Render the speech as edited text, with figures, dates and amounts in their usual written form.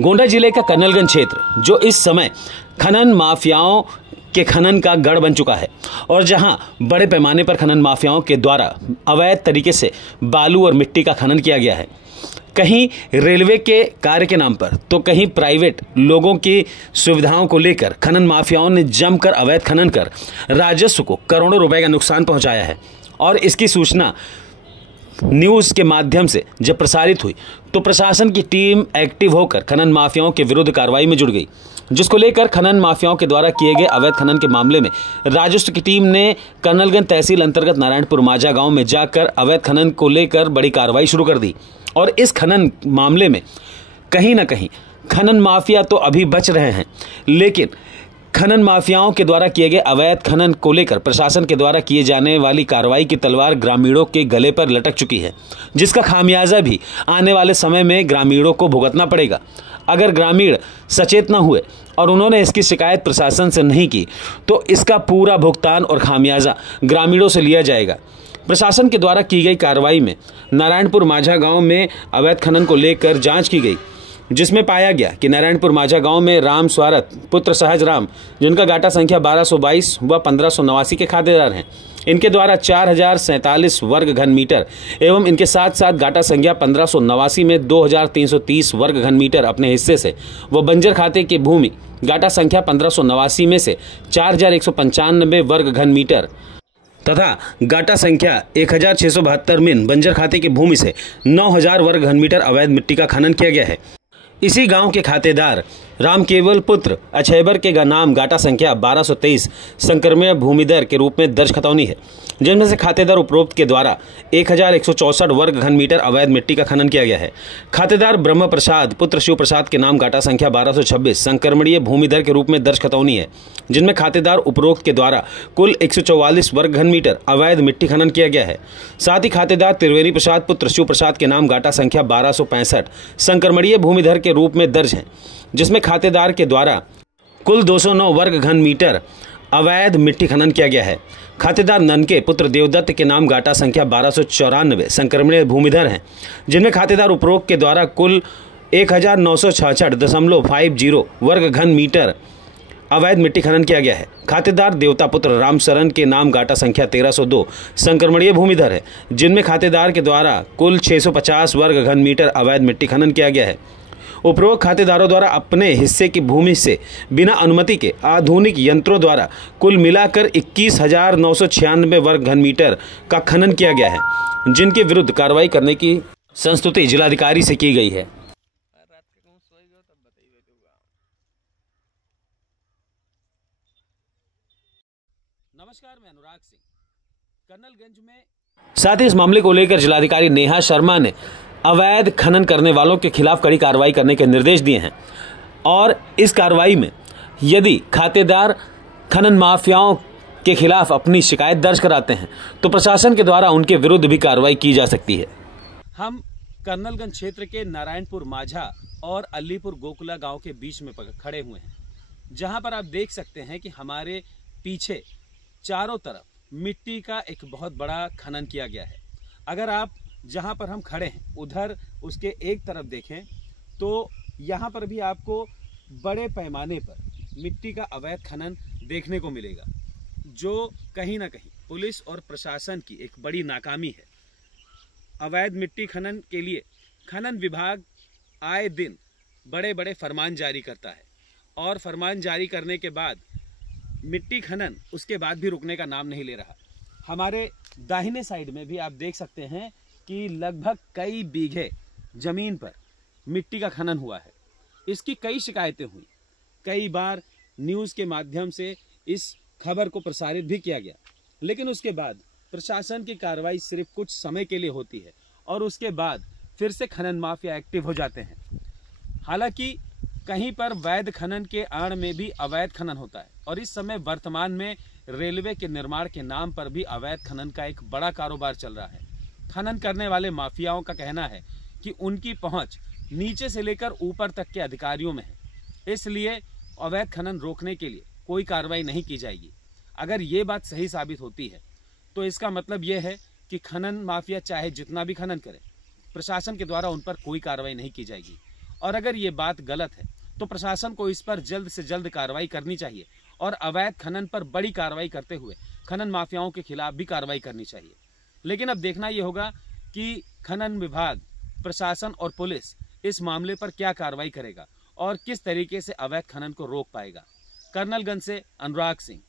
गोंडा जिले का कर्नलगंज क्षेत्र जो इस समय खनन माफियाओं के खनन का गढ़ बन चुका है और जहां बड़े पैमाने पर खनन माफियाओं के द्वारा अवैध तरीके से बालू और मिट्टी का खनन किया गया है। कहीं रेलवे के कार्य के नाम पर तो कहीं प्राइवेट लोगों की सुविधाओं को लेकर खनन माफियाओं ने जमकर अवैध खनन कर राजस्व को करोड़ों रुपए का नुकसान पहुंचाया है। और इसकी सूचना न्यूज़ के माध्यम से जब प्रसारित हुई तो प्रशासन की टीम एक्टिव होकर खनन माफियाओं के विरुद्ध कार्रवाई में जुट गई, जिसको लेकर खनन माफियाओं के द्वारा किए गए अवैध खनन के मामले में राजस्व की टीम ने कर्नलगंज तहसील अंतर्गत नारायणपुर माझा गांव में जाकर अवैध खनन को लेकर बड़ी कार्रवाई शुरू कर दी। और इस खनन मामले में कहीं ना कहीं खनन माफिया तो अभी बच रहे हैं, लेकिन खनन माफियाओं के द्वारा किए गए अवैध खनन को लेकर प्रशासन के द्वारा किए जाने वाली कार्रवाई की तलवार ग्रामीणों के गले पर लटक चुकी है, जिसका खामियाजा भी आने वाले समय में ग्रामीणों को भुगतना पड़ेगा। अगर ग्रामीण सचेत न हुए और उन्होंने इसकी शिकायत प्रशासन से नहीं की तो इसका पूरा भुगतान और खामियाजा ग्रामीणों से लिया जाएगा। प्रशासन के द्वारा की गई कार्रवाई में नारायणपुर माझा गांव में अवैध खनन को लेकर जांच की गई, जिसमें पाया गया कि नारायणपुर माझा गांव में राम स्वारथ पुत्र सहज राम, जिनका गाटा संख्या 1222 व 1589 के खातेदार हैं, इनके द्वारा 4047 वर्ग घन मीटर एवं इनके साथ साथ गाटा संख्या 1589 में 2330 वर्ग घन मीटर अपने हिस्से से व बंजर खाते की भूमि गाटा संख्या 1589 में से 4195 वर्ग घन मीटर तथा गाटा संख्या 1672 मिन बंजर खाते की भूमि से 9000 वर्ग घन मीटर अवैध मिट्टी का खनन किया गया है। इसी गांव के खातेदार रामकेवल पुत्र अछैबर के नाम गाटा संख्या 1223 संक्रमण भूमिदर के रूप में दर्ज खतौनी है, जिनमें से खातेदार उपरोक्त के द्वारा 1164 वर्ग घन मीटर अवैध मिट्टी का खनन किया गया है। खातेदार ब्रह्म प्रसाद पुत्र शिव प्रसाद के नाम गाटा संख्या 1226 संक्रमणीय भूमिदर के रूप में दर्ज खतौनी है, जिनमें खातेदार उपरोक्त के द्वारा कुल 144 वर्ग घन मीटर अवैध मिट्टी खनन किया गया है। साथ ही खातेदार त्रिवेणी प्रसाद पुत्र शिव प्रसाद के नाम गाटा संख्या 1265 संक्रमणीय भूमिधर के रूप में दर्ज है, जिसमें खातेदार के द्वारा कुल 209 वर्ग घन मीटर अवैध मिट्टी खनन किया गया है। खातेदार ननके पुत्र देवदत्त के नाम गाटा संख्या 1294 संक्रमणीय भूमिधर हैं, जिनमें खातेदार उपरोक्त के द्वारा कुल 1966.50 वर्ग घन मीटर अवैध मिट्टी खनन किया गया है। खातेदार देवता पुत्र रामशरण के नाम गाटा संख्या 1302 संक्रमणीय भूमिधर है, जिनमें खातेदार के द्वारा कुल 650 वर्ग घन मीटर अवैध मिट्टी खनन किया गया है। उपरोक्त खातेदारों द्वारा अपने हिस्से की भूमि से बिना अनुमति के आधुनिक यंत्रों द्वारा कुल मिलाकर 21,996 वर्ग घन मीटर का खनन किया गया है, जिनके विरुद्ध कार्रवाई करने की संस्तुति जिलाधिकारी से की गई है। नमस्कार, मैं अनुराग सिंह कर्नलगंज में। साथ ही इस मामले को लेकर जिलाधिकारी नेहा शर्मा ने अवैध खनन करने वालों के खिलाफ कड़ी कार्रवाई करने के निर्देश दिए हैं और इस कार्रवाई में यदि खातेदार खनन माफियाओं के खिलाफ अपनी शिकायत दर्ज कराते हैं तो प्रशासन के द्वारा उनके विरुद्ध भी कार्रवाई की जा सकती है। हम कर्नलगंज क्षेत्र के नारायणपुर माझा और अलीपुर गोकुला गांव के बीच में खड़े हुए हैं, जहां पर आप देख सकते हैं कि हमारे पीछे चारों तरफ मिट्टी का एक बहुत बड़ा खनन किया गया है। अगर आप जहां पर हम खड़े हैं उधर उसके एक तरफ देखें तो यहां पर भी आपको बड़े पैमाने पर मिट्टी का अवैध खनन देखने को मिलेगा, जो कहीं ना कहीं पुलिस और प्रशासन की एक बड़ी नाकामी है। अवैध मिट्टी खनन के लिए खनन विभाग आए दिन बड़े बड़े फरमान जारी करता है और फरमान जारी करने के बाद मिट्टी खनन उसके बाद भी रुकने का नाम नहीं ले रहा। हमारे दाहिने साइड में भी आप देख सकते हैं कि लगभग कई बीघे जमीन पर मिट्टी का खनन हुआ है। इसकी कई शिकायतें हुई, कई बार न्यूज़ के माध्यम से इस खबर को प्रसारित भी किया गया, लेकिन उसके बाद प्रशासन की कार्रवाई सिर्फ कुछ समय के लिए होती है और उसके बाद फिर से खनन माफिया एक्टिव हो जाते हैं। हालांकि कहीं पर वैध खनन के आड़ में भी अवैध खनन होता है और इस समय वर्तमान में रेलवे के निर्माण के नाम पर भी अवैध खनन का एक बड़ा कारोबार चल रहा है। खनन करने वाले माफियाओं का कहना है कि उनकी पहुंच नीचे से लेकर ऊपर तक के अधिकारियों में है, इसलिए अवैध खनन रोकने के लिए कोई कार्रवाई नहीं की जाएगी। अगर ये बात सही साबित होती है तो इसका मतलब ये है कि खनन माफिया चाहे जितना भी खनन करे, प्रशासन के द्वारा उन पर कोई कार्रवाई नहीं की जाएगी और अगर ये बात गलत है तो प्रशासन को इस पर जल्द से जल्द कार्रवाई करनी चाहिए और अवैध खनन पर बड़ी कार्रवाई करते हुए खनन माफियाओं के खिलाफ भी कार्रवाई करनी चाहिए। लेकिन अब देखना ये होगा कि खनन विभाग, प्रशासन और पुलिस इस मामले पर क्या कार्रवाई करेगा और किस तरीके से अवैध खनन को रोक पाएगा। कर्नलगंज से अनुराग सिंह।